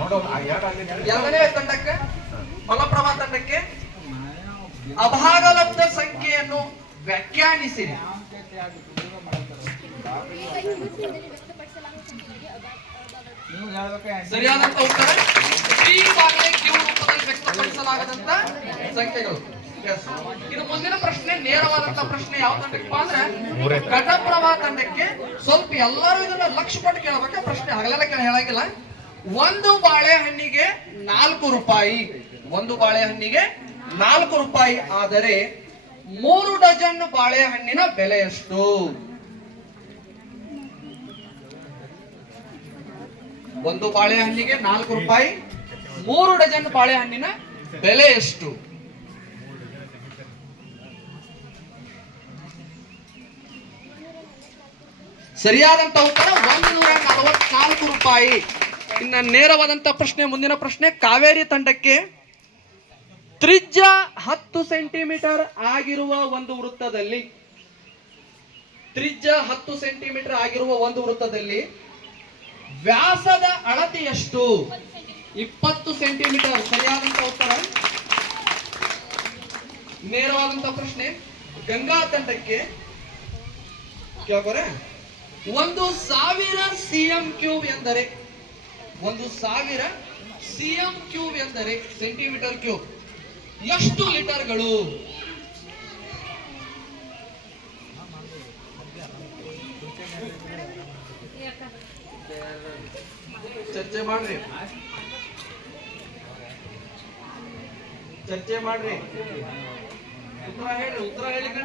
ಎರಡನೇ ತಂಡಕ್ಕೆ ಮಲಪ್ರಭಾ ತಂಡಕ್ಕೆ ಅಭಾಗಲಬ್ಧ ಸಂಖ್ಯೆಯನ್ನು ವ್ಯಾಖ್ಯಾನಿಸಿರಿ. ಸರಿಯಾದಂತ ಉತ್ತರ ಈಗಾಗಲೇ ಕ್ಯೂ ರೂಪದಲ್ಲಿ ವ್ಯಕ್ತಪಡಿಸಲಾಗದಂತ ಸಂಖ್ಯೆಗಳು. ಇದು ಮುಂದಿನ ಪ್ರಶ್ನೆ ನೇರವಾದಂತ ಪ್ರಶ್ನೆ ಯಾವ ತಂಡಕ್ಕೆ ಅಂದ್ರೆ ಘಟಪ್ರಭಾ ತಂಡಕ್ಕೆ. ಸ್ವಲ್ಪ ಎಲ್ಲರೂ ಇದನ್ನ ಲಕ್ಷ್ಯ ಪಟ್ಟು ಕೇಳಬೇಕು, ಪ್ರಶ್ನೆ ಹಗಲೆಲ್ಲ ಹೇಳಂಗಿಲ್ಲ. ಒಂದು ಬಾಳೆಹಣ್ಣಿಗೆ 4 ರೂಪಾಯಿ, ಒಂದು ಬಾಳೆಹಣ್ಣಿಗೆ 4 ರೂಪಾಯಿ ಆದರೆ 3 ಡಜನ್ ಬಾಳೆಹಣ್ಣಿನ ಬೆಲೆ ಎಷ್ಟು? ಒಂದು ಬಾಳೆಹಣ್ಣಿಗೆ 4 ರೂಪಾಯಿ, 3 ಡಜನ್ ಬಾಳೆಹಣ್ಣಿನ ಬೆಲೆ ಎಷ್ಟು? ಸರಿಯಾದಂತ ಉತ್ತರ 144 ರೂಪಾಯಿ. ಇನ್ನ ನೇರವಾದಂತ ಪ್ರಶ್ನೆ, ಮುಂದಿನ ಪ್ರಶ್ನೆ ಕಾವೇರಿ ತಂಡಕ್ಕೆ ತ್ರಿಜ್ಯ 10 ಸೆಂಟಿಮೀಟರ್ ಆಗಿರುವ ಒಂದು ವೃತ್ತದಲ್ಲಿ, ತ್ರಿಜ್ಯ 10 ಸೆಂಟಿಮೀಟರ್ ಆಗಿರುವ ಒಂದು ವೃತ್ತದಲ್ಲಿ ವ್ಯಾಸದ ಅಳತೆ ಎಷ್ಟು? 20 ಸೆಂಟಿಮೀಟರ್. ಸರಿಯಾದಂತ ಉತ್ತರ. ನೇರವಾದಂತ ಪ್ರಶ್ನೆ ಗಂಗಾ ತಂಡಕ್ಕೆ ಕೇಳ್ಕೊರೆ 1000 ಸಿಎಂ ಕ್ಯೂಬ್ ಎಂದರೆ, 1000 ಸಿಎಂ ಕ್ಯೂಬ್ ಎಂದರೆ ಸೆಂಟಿಮೀಟರ್ ಕ್ಯೂಬ್ ಎಷ್ಟು ಲೀಟರ್ಗಳು? ಚರ್ಚೆ ಮಾಡ್ರಿ, ಚರ್ಚೆ ಮಾಡ್ರಿ. ಉತ್ತರ ಹೇಳಿ, ಉತ್ತರ ಹೇಳಿಕ